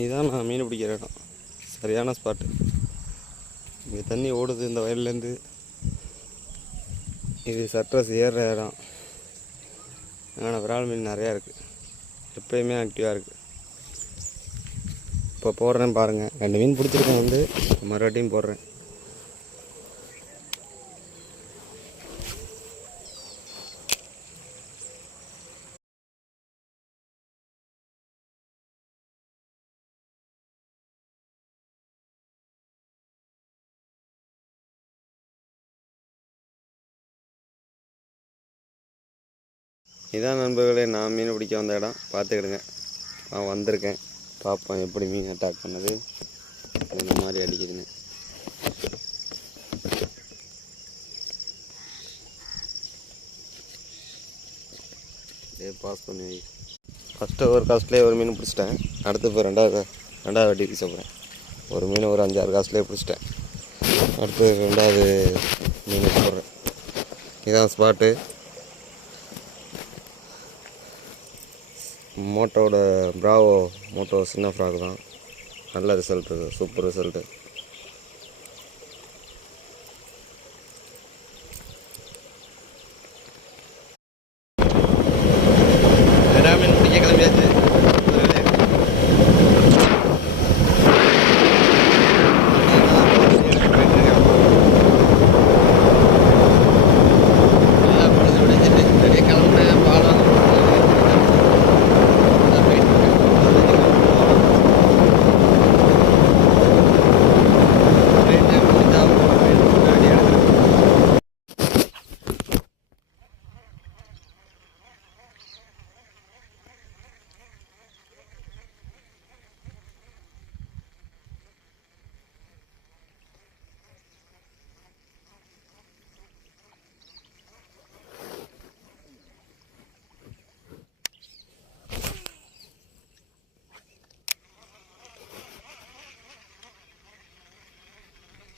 இதுதான் நான் மீன் பிடிக்கிற இடம். சரியான ஸ்பாட்டு. இங்கே தண்ணி ஓடுது இந்த வயல்லேருந்து. இது சட்ரஸ் ஏறுற இடம். ஆனால் விரால் மீன் நிறையா இருக்குது. எப்போயுமே ஆக்டிவாக இருக்குது. இப்போ போடுறேன் பாருங்கள். 2 மீன் பிடிச்சிருக்கேன் வந்து மறுபடியும் போடுறேன். இதான் நண்பர்களே, நான் மீன் பிடிக்க வந்த இடம். பார்த்துக்கிடுங்க. நான் வந்திருக்கேன். பார்ப்போம் எப்படி மீன் அட்டாக் பண்ணது. இந்த மாதிரி அடிக்குதுன்னு. பாஸ் பண்ணி ஃபஸ்ட்டு ஒரு காசுலேயே ஒரு மீன் பிடிச்சிட்டேன். அடுத்து இப்போ ரெண்டாவது வெட்டி வீச போகிறேன். ஒரு மீன் ஒரு 5-6 காசுலேயே பிடிச்சிட்டேன். அடுத்து 2வது மீன் போடுறேன். இதுதான் ஸ்பாட்டு. மோட்டோட பிராவோ மோட்டோ சின்ன ஃப்ராக் தான். நல்ல ரிசல்ட்டு, சூப்பர் ரிசல்ட்டு.